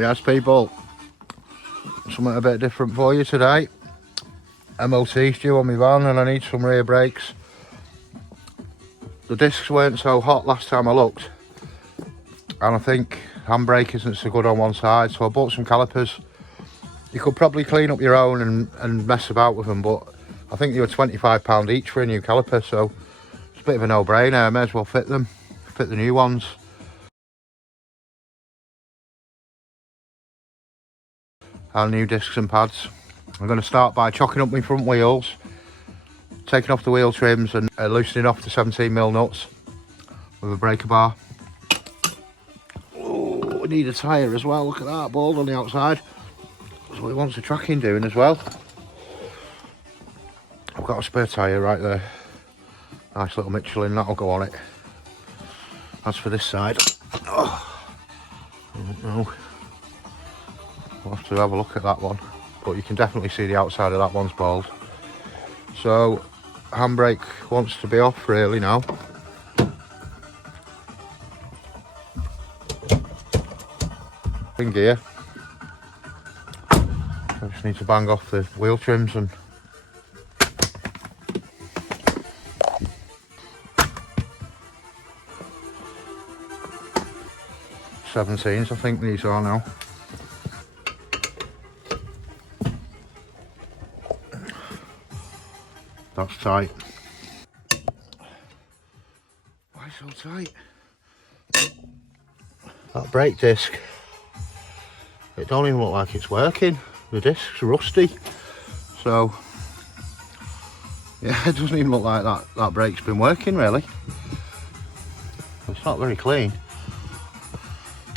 Yes, people, something a bit different for you today. M.O.T. due on my van and I need some rear brakes. The discs weren't so hot last time I looked, and I think handbrake isn't so good on one side, so I bought some calipers. You could probably clean up your own and mess about with them, but I think they were £25 each for a new caliper, so it's a bit of a no-brainer. I may as well fit them, fit the new ones. And new discs and pads. I'm going to start by chocking up my front wheels, taking off the wheel trims and loosening off the 17mm nuts with a breaker bar. Oh, I need a tyre as well. Look at that, bald on the outside. That's what it wants the tracking doing as well. I've got a spare tyre right there. Nice little Michelin, that'll go on it. As for this side, oh, I don't know. We'll have to have a look at that one, but you can definitely see the outside of that one's bald. So handbrake wants to be off really now. In gear. I just need to bang off the wheel trims and '17s I think these are now. That's tight. Why so tight? That brake disc, it don't even look like it's working. The disc's rusty. So yeah, it doesn't even look like that brake's been working really. It's not very clean.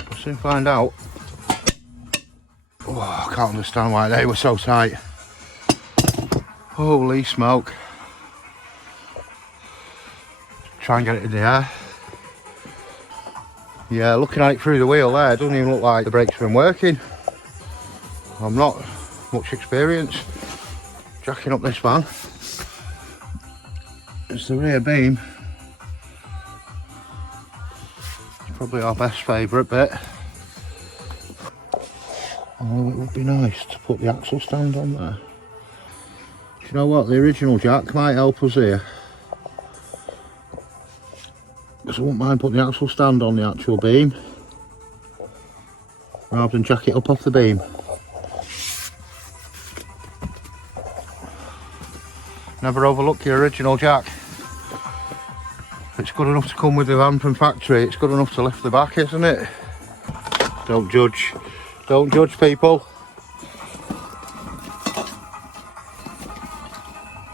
We'll soon find out. Oh, I can't understand why they were so tight. Holy smoke. Try and get it in the air. Yeah, looking at it through the wheel there, it doesn't even look like the brake's been working. I'm not much experience jacking up this van. It's the rear beam. It's probably our best favourite bit. Oh, it would be nice to put the axle stand on there. Do you know what? The original jack might help us here. Because I wouldn't mind putting the axle stand on the actual beam rather than jack it up off the beam. Never overlook your original jack. If it's good enough to come with the van from factory, it's good enough to lift the back, isn't it? Don't judge. Don't judge, people.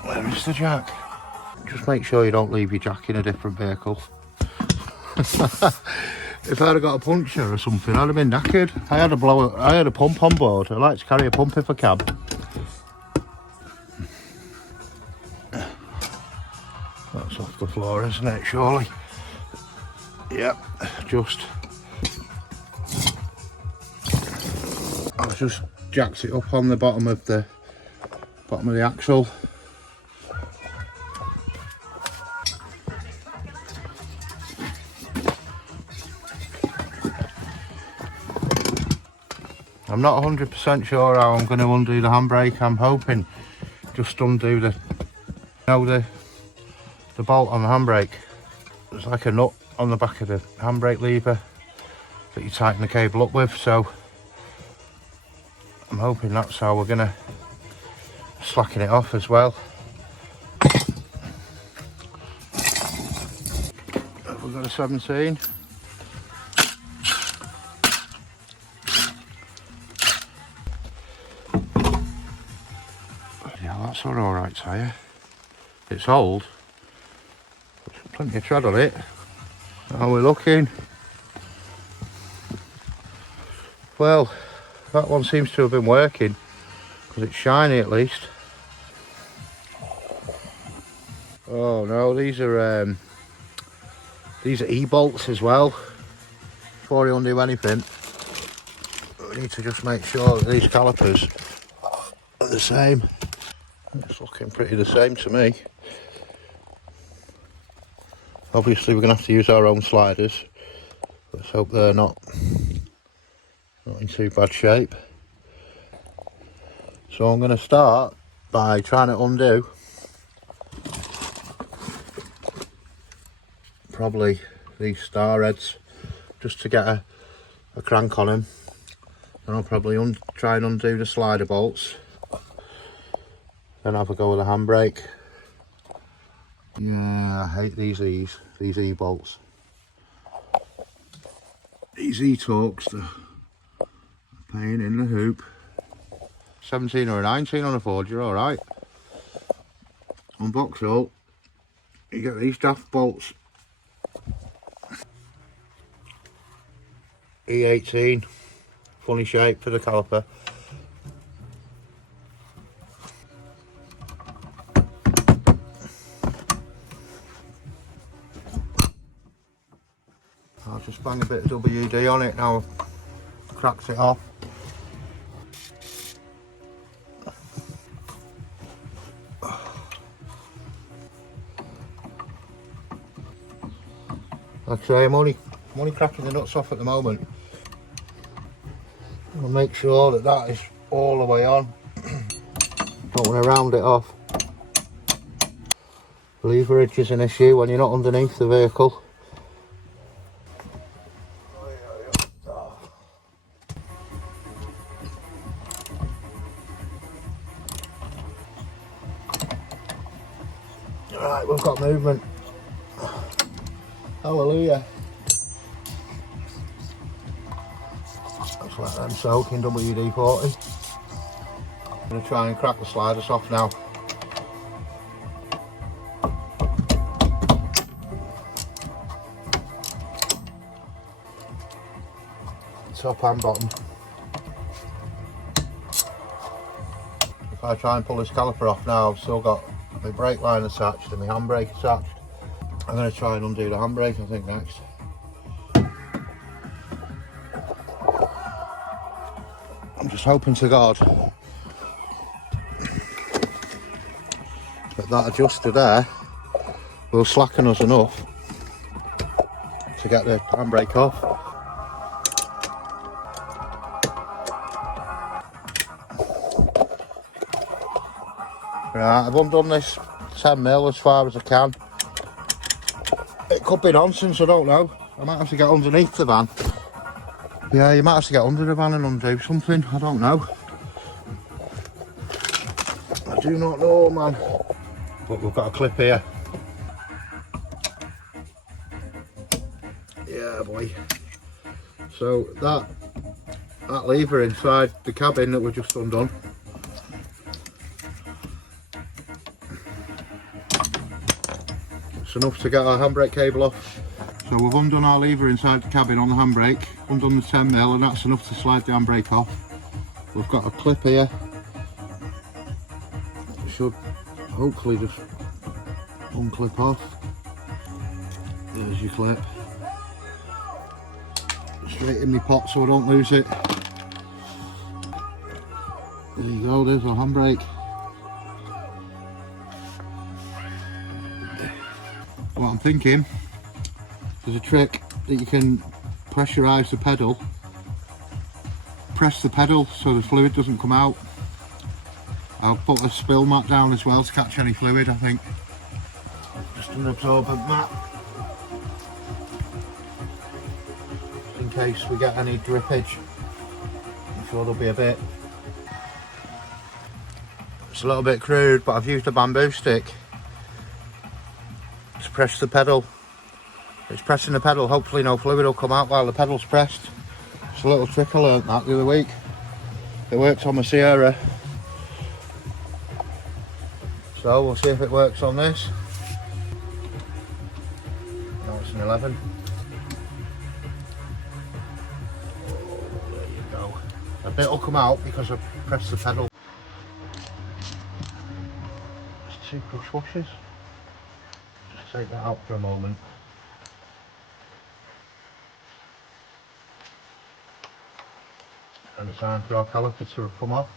Where is the jack? Just make sure you don't leave your jack in a different vehicle. If I'd have got a puncture or something, I'd have been knackered. I had a pump on board. I like to carry a pump if I can. That's off the floor, isn't it, surely? Yep, just. I've just jacked it up on the bottom of the axle. I'm not 100% sure how I'm going to undo the handbrake. I'm hoping just undo the bolt on the handbrake. There's like a nut on the back of the handbrake lever that you tighten the cable up with, so I'm hoping that's how we're going to slacken it off as well. Have we got a 17? Yeah, that's an alright tyre. It's old. There's plenty of tread on it. How are we looking? Well, that one seems to have been working because it's shiny at least. Oh no, these are E-bolts as well. Before you undo anything, we need to just make sure that these calipers are the same. It's looking pretty the same to me. Obviously we're going to have to use our own sliders. Let's hope they're not Not in too bad shape. So I'm going to start by trying to undo probably these star heads just to get a crank on them. And I'll probably try and undo the slider bolts. Then have a go with the handbrake. Yeah, I hate these E-bolts. These E-torques, the pain in the hoop. 17 or a 19 on a Ford, you're alright. On Vauxhall, you get these daft bolts. E18, funny shape for the caliper. I'll just bang a bit of WD on it now. Cracks it off. Like I say, I'm only cracking the nuts off at the moment. I'll make sure that that is all the way on. Don't want to round it off. Leverage is an issue when you're not underneath the vehicle. Right, we've got movement. Hallelujah. Let's let them soak in WD-40. I'm going to try and crack the sliders off now. Top and bottom. If I try and pull this caliper off now, I've still got my brake line attached and my handbrake attached. I'm going to try and undo the handbrake, I think, next. I'm just hoping to God that adjuster there will slacken us enough to get the handbrake off. Right, I've undone this 10mm as far as I can. It could be nonsense, I don't know. I might have to get underneath the van. Yeah, you might have to get under the van and undo something, I don't know. I do not know, man. But we've got a clip here. Yeah, boy. So that lever inside the cabin that we've just undone, it's enough to get our handbrake cable off. So we've undone our lever inside the cabin on the handbrake, undone the 10mm, and that's enough to slide the handbrake off. We've got a clip here. It should hopefully just unclip off. There's your clip. Straight in my pot so I don't lose it. There you go, there's our handbrake. What I'm thinking, there's a trick that you can pressurise the pedal. Press the pedal so the fluid doesn't come out. I'll put a spill mat down as well to catch any fluid, I think. Just an absorbent mat. In case we get any drippage. I'm sure there'll be a bit. It's a little bit crude, but I've used a bamboo stick to press the pedal. It's pressing the pedal, hopefully no fluid will come out while the pedal's pressed. It's a little trick I learnt that the other week. It worked on my Sierra. So we'll see if it works on this. No, it's an 11. There you go. A bit will come out because I've pressed the pedal. There's 2 crush washers. Just take that out for a moment. And it's time for our caliper to come off.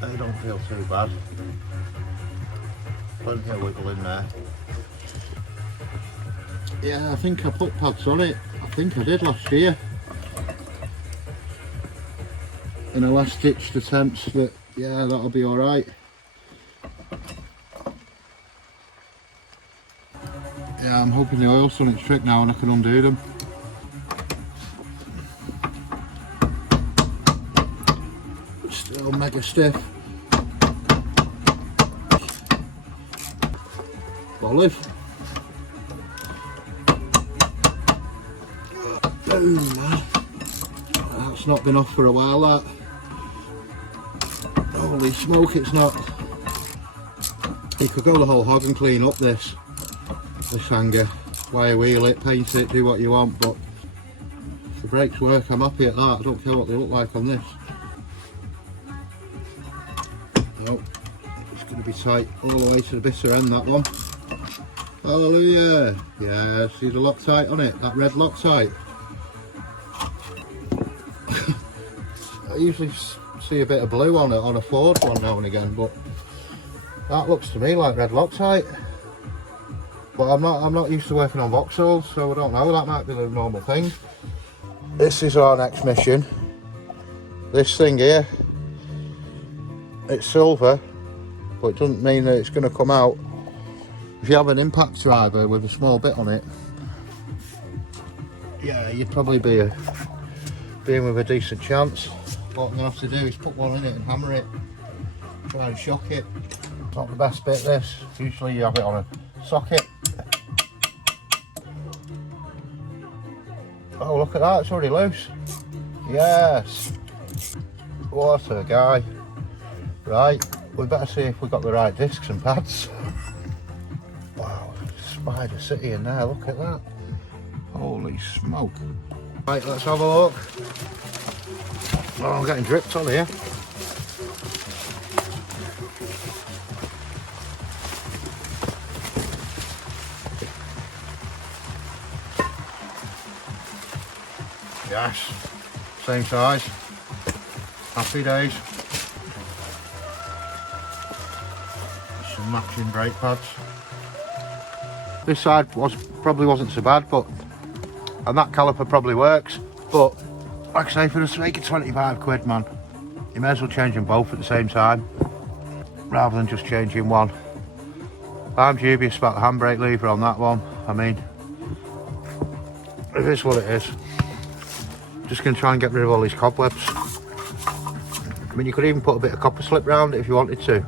They don't feel too bad. Plenty of wiggle in there. Yeah, I think I put pads on it. I think I did last year. In a last ditched attempts that, yeah, that'll be alright. Yeah, I'm hoping the oil's done its trick now and I can undo them. Still mega stiff. Olive. Boom, man. That's not been off for a while, that. Holy smoke, it's not. You could go the whole hog and clean up this hanger, wire wheel it, paint it, do what you want, but if the brakes work, I'm happy at that. I don't care what they look like on this. No, it's going to be tight all the way to the bitter end, that one. Hallelujah! Yeah, see the Loctite on it, that red Loctite. I usually see a bit of blue on it on a Ford one now and again, but that looks to me like red Loctite. But I'm not used to working on Vauxhall, so I don't know, that might be the normal thing. This is our next mission. This thing here, it's silver, but it doesn't mean that it's going to come out. If you have an impact driver with a small bit on it, yeah, you'd probably be in with a decent chance. What I'm going to have to do is put one in it and hammer it, try and shock it. It's not the best bit, this. Usually you have it on a socket. Oh, look at that, it's already loose. Yes. What a guy. Right, we better see if we've got the right discs and pads. Wow, Spider City in there, look at that. Holy smoke. Right, let's have a look. Oh, I'm getting dripped on here. Yes, same size. Happy days. Some matching brake pads. This side probably wasn't so bad, but and that caliper probably works, but like I say, for the sake of 25 quid, man, you may as well change them both at the same time rather than just changing one. I'm dubious about the handbrake lever on that one. I mean, it is what it is. Just going to try and get rid of all these cobwebs. I mean, you could even put a bit of copper slip round it if you wanted to.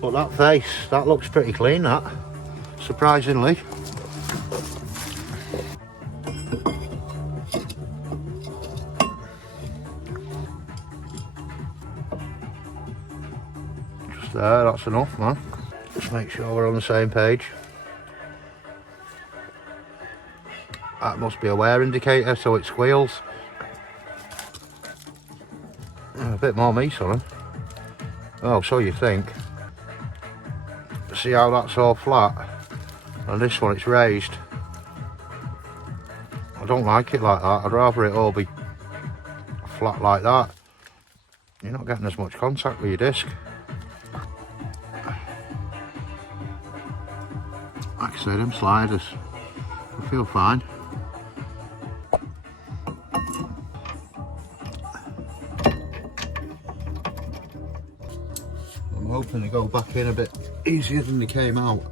But that face, that looks pretty clean, that, surprisingly. Just there, that's enough, man. Just make sure we're on the same page. That must be a wear indicator, so it squeals. A bit more meat on them. Oh, so you think. See how that's all flat? And this one, it's raised. I don't like it like that. I'd rather it all be flat like that. You're not getting as much contact with your disc. Like I say, them sliders, I feel fine. I'm hoping they go back in a bit easier than they came out.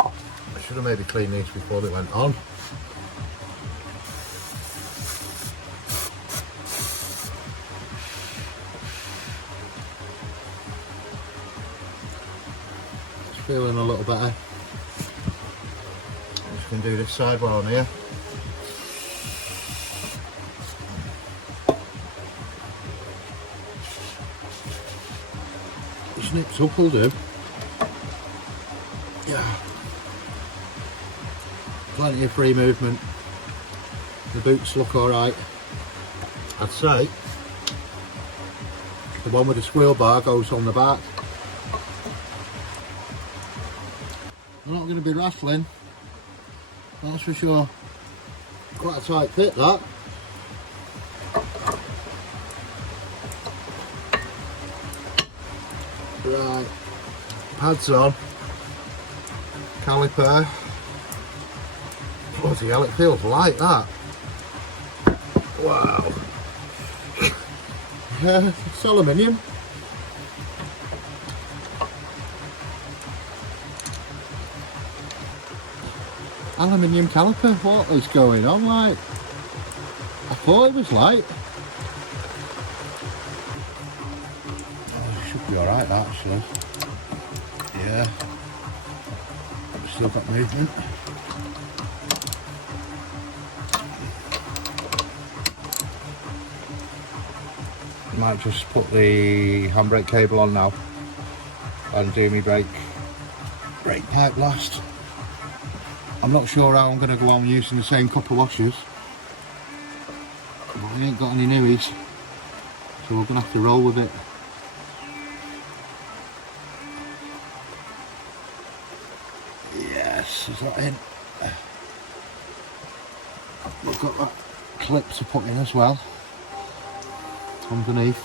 I should have maybe cleaned these before they went on. It's feeling a little better. I'm just going to do this side while I'm here. Snips up will do. Yeah. Plenty of free movement. The boots look alright. I'd say the one with the squeal bar goes on the back. I'm not going to be rattling. that's for sure. Quite a tight fit that. Right, pads on, caliper. Bloody hell, it feels light that. Wow. Yeah, it's aluminium. Aluminium caliper, what is going on? Like, I thought it was light. Oh, should be alright that actually. Yeah. Still got movement. Might just put the handbrake cable on now and do my brake pipe last. I'm not sure how I'm going to go on using the same couple of washers, but we ain't got any newies, so we're going to have to roll with it. Yes, is that in? We've got that clip to put in as well underneath.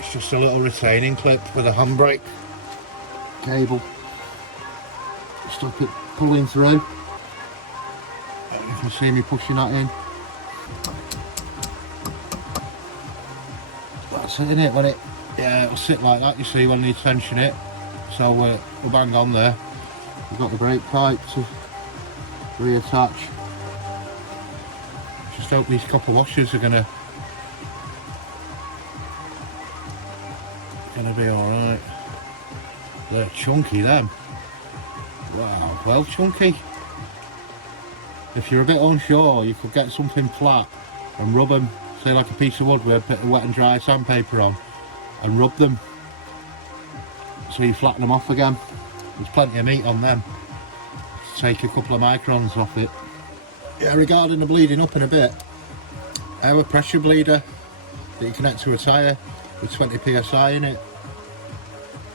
It's just a little retaining clip with a handbrake cable. Stop it pulling through. You can see me pushing that in. That's it, innit? When it, yeah, it'll sit like that. You see when you tension it. So we'll bang on there. We've got the brake pipe to reattach. Just hope these copper washers are gonna be alright. They're chunky, them. Wow, well chunky. If you're a bit unsure, you could get something flat and rub them, say like a piece of wood with a bit of wet and dry sandpaper on, and rub them so you flatten them off again. There's plenty of meat on them. Take a couple of microns off it. Yeah, regarding the bleeding up in a bit, I have a pressure bleeder that you connect to a tyre with 20 psi in it,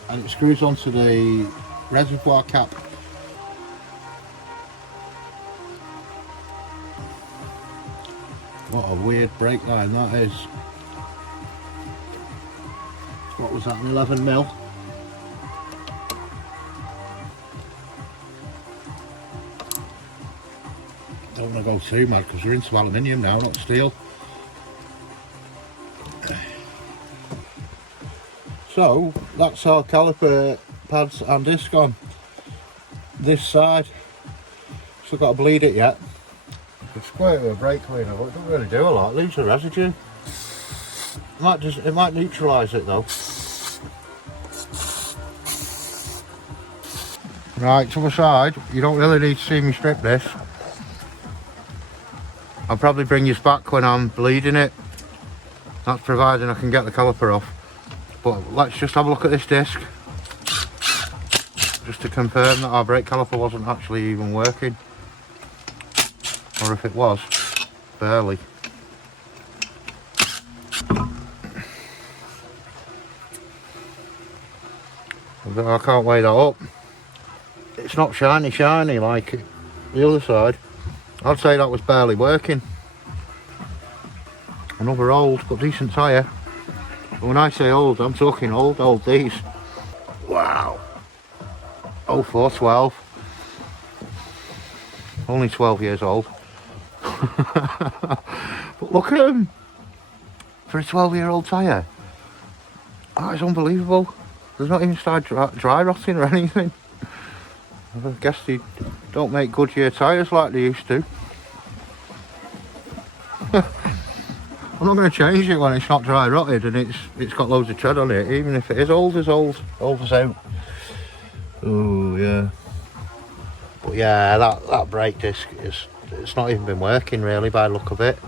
and it screws onto the reservoir cap. What a weird brake line that is. What was that, an 11mm? Don't want to go too mad because we're into aluminium now, not steel. So that's our caliper pads and disc on this side. Still got to bleed it yet. It's quite a brake cleaner, but it doesn't really do a lot. It leaves a residue. It might neutralise it though. Right, to the side. You don't really need to see me strip this. I'll probably bring you back when I'm bleeding it. That's providing I can get the caliper off. But let's just have a look at this disc, just to confirm that our brake caliper wasn't actually even working, or if it was, barely. I can't weigh that up. It's not shiny like the other side. I'd say that was barely working. Another old but decent tyre. When I say old, I'm talking old these. Wow. 0412. Only 12 years old. But look at them. For a 12-year-old tyre. That is unbelievable. There's not even started dry rotting or anything. I guess they don't make Goodyear tyres like they used to. I'm not going to change it when it's not dry rotted and it's got loads of tread on it, even if it is old as out. Oh yeah. But yeah, that brake disc it's not even been working really by the look of it.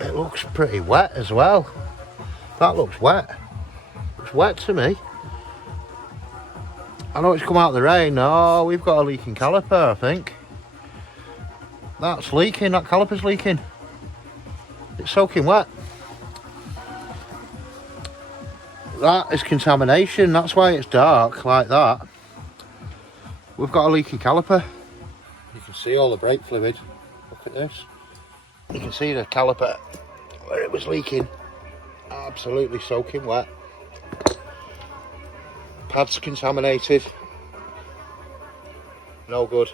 It looks pretty wet as well. That looks wet. It's wet to me. I know it's come out of the rain. Oh, we've got a leaking caliper, I think. That's leaking, that caliper's leaking. It's soaking wet. That is contamination, that's why it's dark like that. we've got a leaky caliper. You can see all the brake fluid. Look at this. You can see the caliper where it was leaking, absolutely soaking wet. Pads contaminated. No good.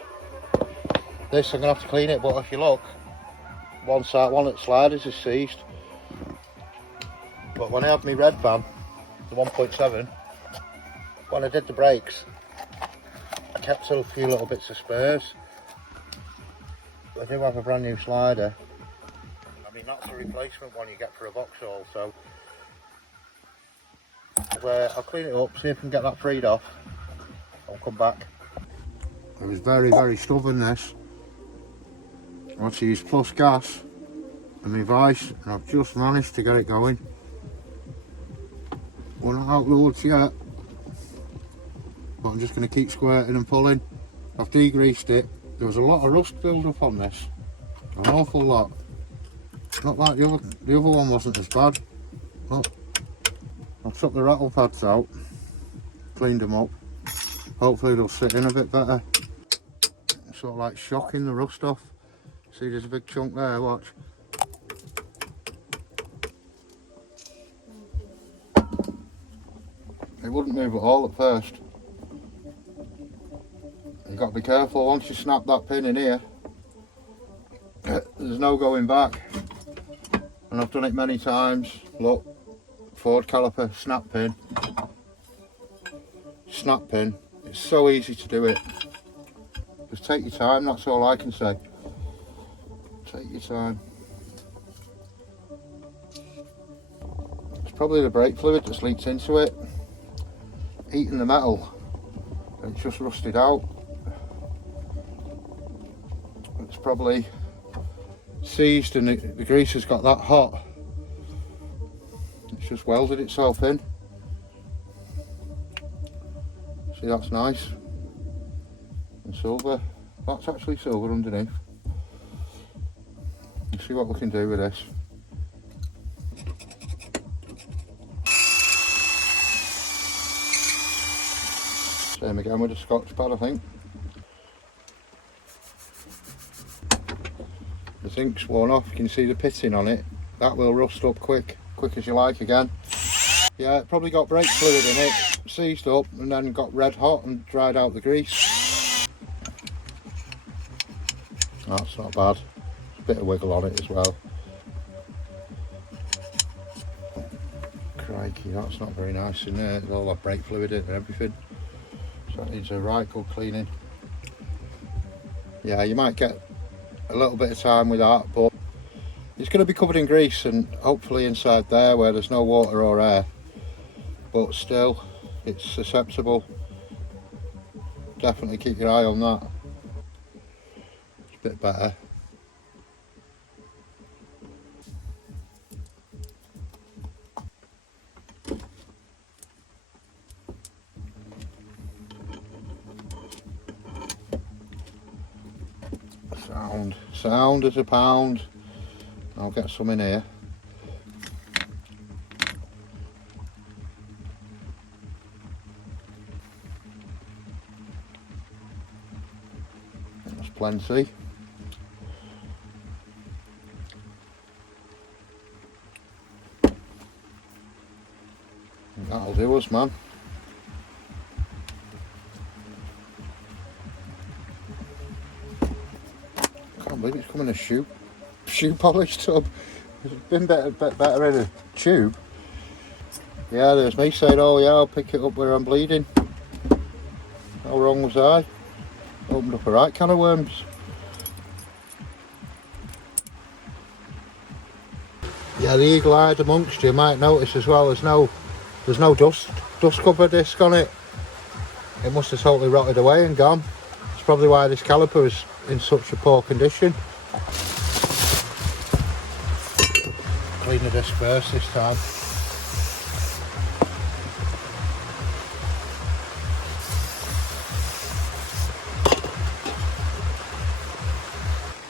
This I'm gonna have to clean it, but if you look, one at the sliders is seized. But when I had my red van, the 1.7, when I did the brakes, I kept a few little bits of spares. I do have a brand new slider. I mean, that's a replacement one you get for a Vauxhall, so I'll clean it up, see if I can get that freed off. I'll come back. It was very, very stubborn, this. I had to use plus gas and my vice, and I've just managed to get it going. We're not out the woods yet, but I'm just going to keep squirting and pulling. I've degreased it. There was a lot of rust build up on this, an awful lot. Not like the other one wasn't as bad. Look, I took the rattle pads out, cleaned them up. Hopefully they'll sit in a bit better. It's sort of like shocking the rust off. See, there's a big chunk there, watch. It wouldn't move at all at first. You've got to be careful once you snap that pin in here. There's no going back. And I've done it many times. Look, Ford caliper, snap pin. Snap pin. It's so easy to do it. Just take your time, that's all I can say. Take your time. It's probably the brake fluid that's leaked into it, eating the metal, and it's just rusted out. It's probably seized and the grease has got that hot. It's just welded itself in. See, that's nice. And silver. That's actually silver underneath. Let's see what we can do with this. Same again with the Scotch pad, I think. The zinc's worn off, you can see the pitting on it. That will rust up quick as you like again. Yeah, it probably got brake fluid in it, seized up and then got red hot and dried out the grease. That's not bad. A bit of wiggle on it as well. Crikey, that's not very nice in there. There's all that brake fluid in and everything. So that needs a right good cleaning. Yeah, you might get a little bit of time with that, but it's going to be covered in grease and hopefully inside there where there's no water or air. But still, it's susceptible. Definitely keep your eye on that. It's a bit better. Sound as a pound. I'll get some in here. That's plenty. That'll do us, man. I believe it's coming in a shoe polish tub. It's been better in a tube. Yeah, there's me saying, oh yeah, I'll pick it up where I'm bleeding. How wrong was I? Opened up a right can of worms. Yeah, the eagle-eyed amongst you might notice as well, there's no dust cover disc on it. It must have totally rotted away and gone. It's probably why this caliper is in such a poor condition. Clean the disc first this time.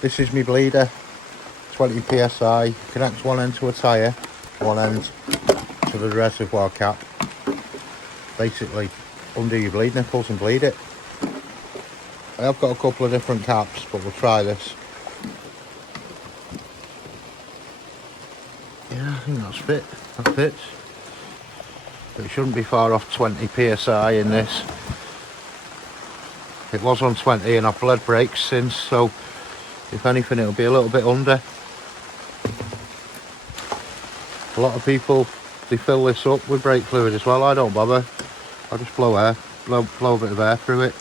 This is my bleeder, 20 psi, connects one end to a tyre, one end to the reservoir cap. Basically undo your bleed nipples and bleed it. I have got a couple of different caps, but we'll try this. Yeah, I think that's fit. That fits. But it shouldn't be far off 20 psi in this. It was on 20 and I've bled brakes since, so if anything it'll be a little bit under. A lot of people, they fill this up with brake fluid as well. I don't bother. I just blow air, blow a bit of air through it.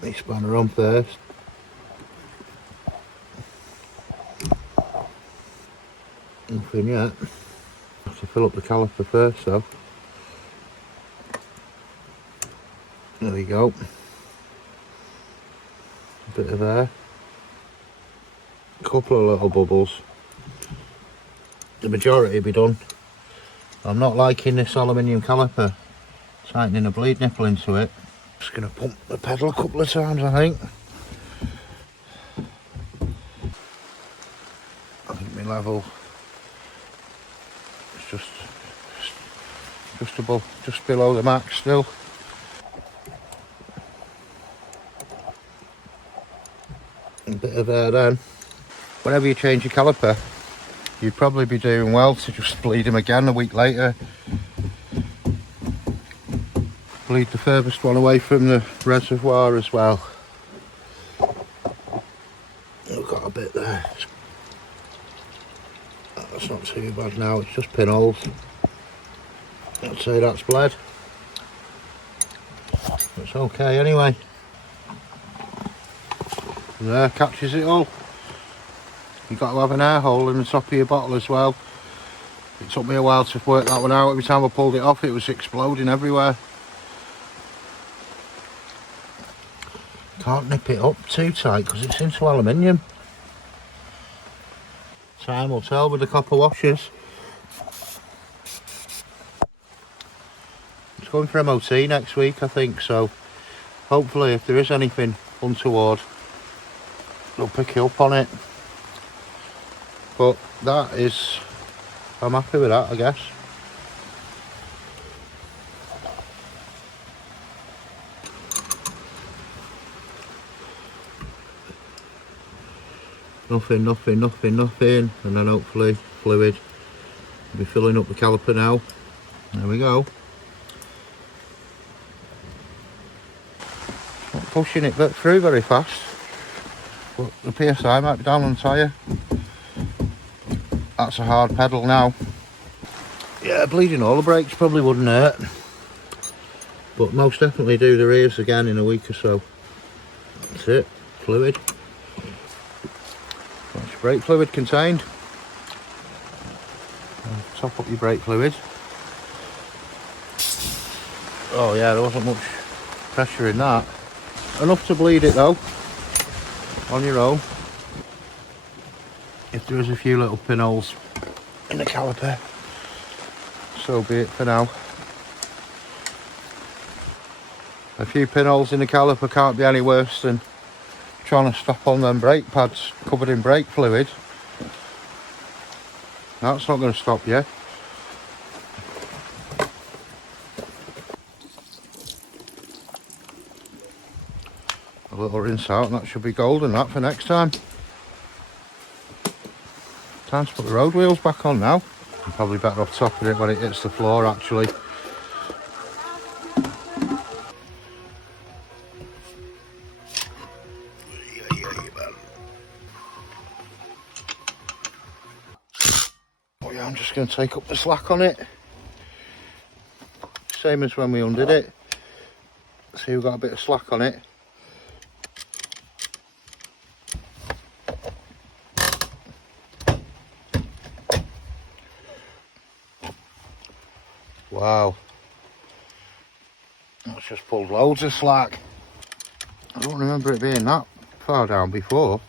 The spanner on first. Nothing yet. Have to fill up the caliper first though. There we go. A bit of air. A couple of little bubbles. The majority will be done. I'm not liking this aluminium caliper. Tightening a bleed nipple into it. Just going to pump the pedal a couple of times, I think. I think my level is just below the max still. A bit of air then. Whenever you change your caliper, you'd probably be doing well to just bleed them again a week later. Bleed the furthest one away from the reservoir as well. I've got a bit there. That's not too bad now, it's just pinholes. I'd say that's bled. It's okay anyway. There, catches it all. You've got to have an air hole in the top of your bottle as well. It took me a while to work that one out. Every time I pulled it off it was exploding everywhere. Can't nip it up too tight because it's into aluminium. Time will tell with the copper washers. It's going for M.O.T next week I think, so hopefully if there is anything untoward they'll pick it up on it. But that is, I'm happy with that I guess. Nothing, and then hopefully fluid. We'll be filling up the caliper now. There we go. Not pushing it through very fast, but the PSI might be down on the tyre. That's a hard pedal now. Yeah, bleeding all the brakes probably wouldn't hurt, but most definitely do the rears again in a week or so. That's it, fluid. That's your brake fluid contained. Top up your brake fluid. Oh yeah, there wasn't much pressure in that. Enough to bleed it though, on your own. If there is a few little pinholes in the caliper, so be it for now. A few pinholes in the caliper can't be any worse than trying to stop on them brake pads covered in brake fluid. That's not going to stop you. A little rinse out and that should be golden, that for next time. Time to put the road wheels back on now. I'm probably better off topping it when it hits the floor actually. Oh yeah, I'm just going to take up the slack on it. Same as when we undid it. See, we've got a bit of slack on it. Wow, that's just pulled loads of slack. I don't remember it being that far down before.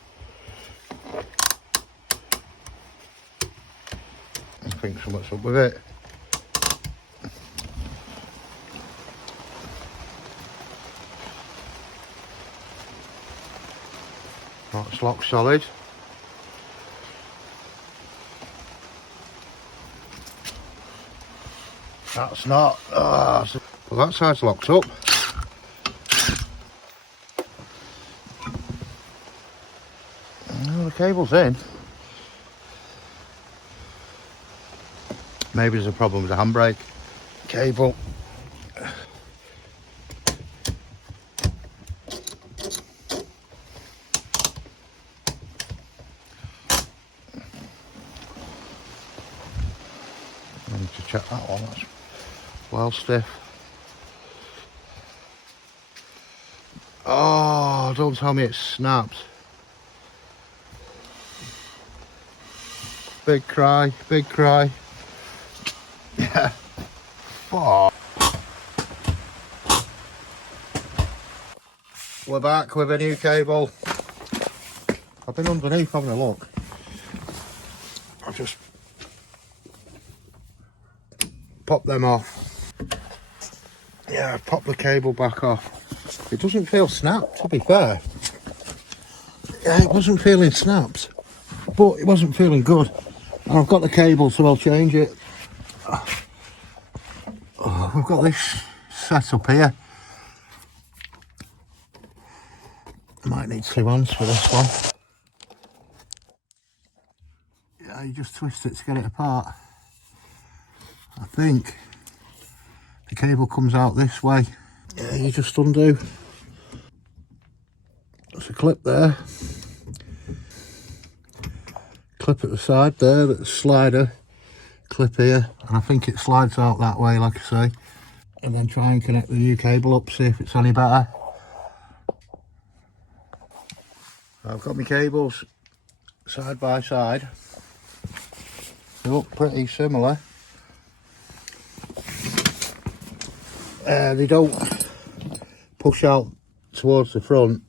I think something's up with it. That's locked solid. That's not. Well, that side's locked up. Well, the cable's in. Maybe there's a problem with the handbrake cable. I need to check that one. That's well stiff. Oh, don't tell me it snapped. Big cry, big cry. Yeah. Oh. We're back with a new cable. I've been underneath having a look. I've just popped them off. Yeah, I've popped the cable back off. It doesn't feel snapped, to be fair. Yeah, it wasn't feeling snapped, but it wasn't feeling good. And I've got the cable, so I'll change it. Oh, I've got this set up here. Might need 2 hands for this one. Yeah, you just twist it to get it apart. I think the cable comes out this way. Yeah, you just undo. There's a clip there. Clip at the side there, that's a slider. Clip here, and I think it slides out that way, like I say. And then try and connect the new cable up, see if it's any better. I've got my cables side by side. They look pretty similar. They don't push out towards the front.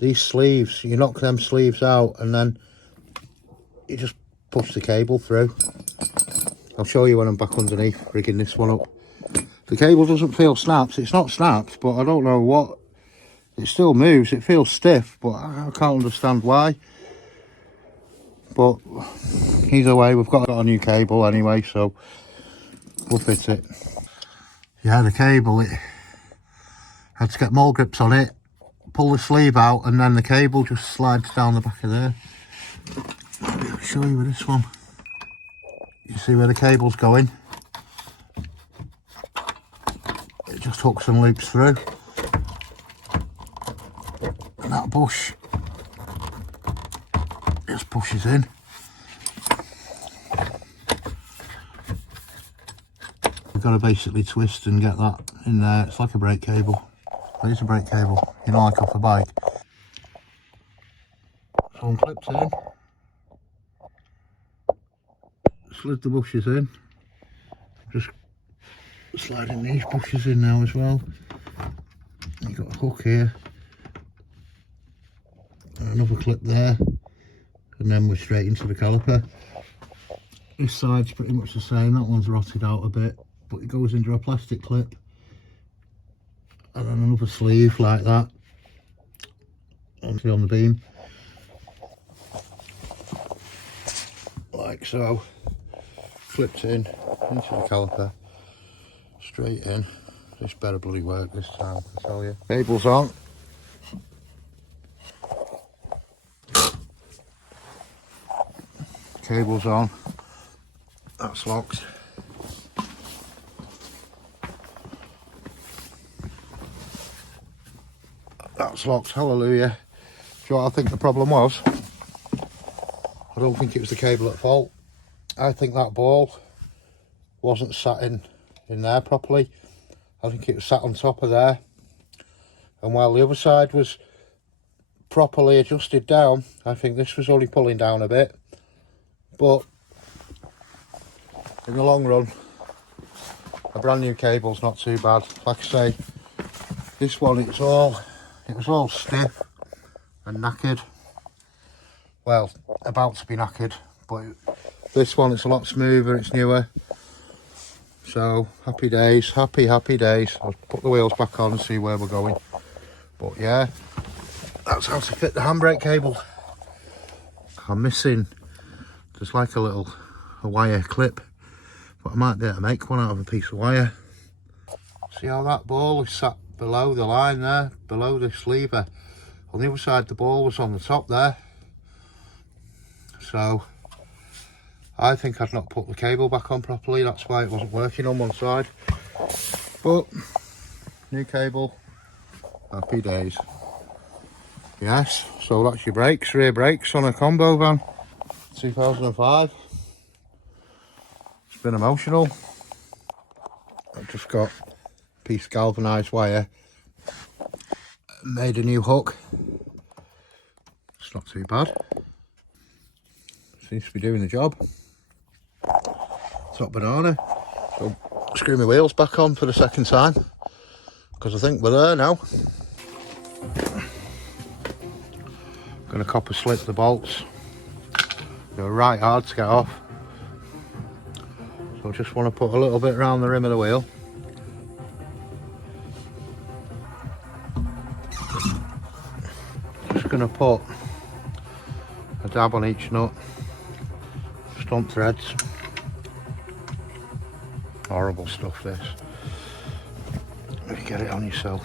These sleeves, you knock them sleeves out and then you just push the cable through. I'll show you when I'm back underneath rigging this one up. The cable doesn't feel snapped. It's not snapped, but I don't know what. It still moves. It feels stiff, but I can't understand why. But either way, we've got a new cable anyway, so we'll fit it. Yeah, the cable, it had to get more grips on it, pull the sleeve out, and then the cable just slides down the back of there. Maybe I'll show you with this one. You see where the cable's going? It just hooks and loops through. And that bush just pushes in. You've got to basically twist and get that in there. It's like a brake cable. It is a brake cable, you know, like off a bike. So one clips in. Slid the bushes in. Just sliding these bushes in now as well. You've got a hook here. And another clip there. And then we're straight into the caliper. This side's pretty much the same. That one's rotted out a bit, but it goes into a plastic clip. And then another sleeve like that. On the beam. Like so. Flipped in into the caliper, straight in. This better bloody work this time, I tell you. Cable's on. Cable's on. That's locked. That's locked, hallelujah. Do you know what I think the problem was? I don't think it was the cable at fault. I think that ball wasn't sat in there properly. I think it was sat on top of there. And while the other side was properly adjusted down, I think this was only pulling down a bit. But in the long run, a brand new cable's not too bad. Like I say, this one, it was all stiff and knackered. Well, about to be knackered, but this one, it's a lot smoother, it's newer. So, happy days, happy days. I'll put the wheels back on and see where we're going. But yeah, that's how to fit the handbrake cable. I'm missing, there's like a wire clip but I might be able to make one out of a piece of wire. See how that ball is sat below the line there, below this lever. On the other side the ball was on the top there. So I think I'd not put the cable back on properly, that's why it wasn't working on one side. But new cable, happy days. Yes, so that's your brakes, rear brakes on a combo van, 2005. It's been emotional. I've just got a piece of galvanised wire, made a new hook. It's not too bad. Seems to be doing the job. Top banana. So screw my wheels back on for the second time, because I think we're there now. Gonna copper slip the bolts. They're right hard to get off. So I just want to put a little bit around the rim of the wheel. Just gonna put a dab on each nut. Stump threads. Horrible stuff this. If you get it on yourself.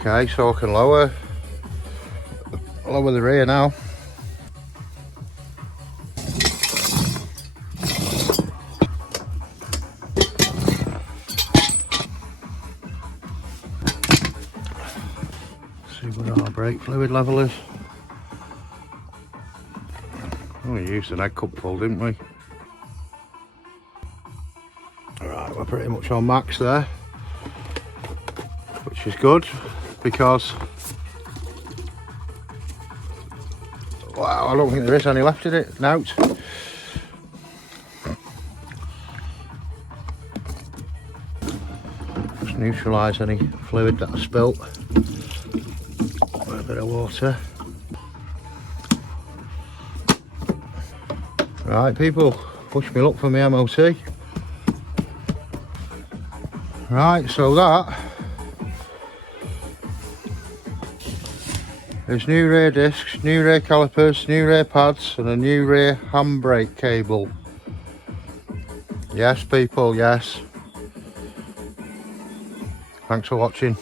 Okay, so I can lower the rear now. See what our brake fluid level is. We used an egg cup full, didn't we? Alright, we're pretty much on max there, which is good because, wow, I don't think there is any left in it now. Just neutralise any fluid that I spilt. A bit of water. Right people, wish me luck for my M.O.T. Right, so that is new rear discs, new rear calipers, new rear pads and a new rear handbrake cable. Yes people, yes. Thanks for watching.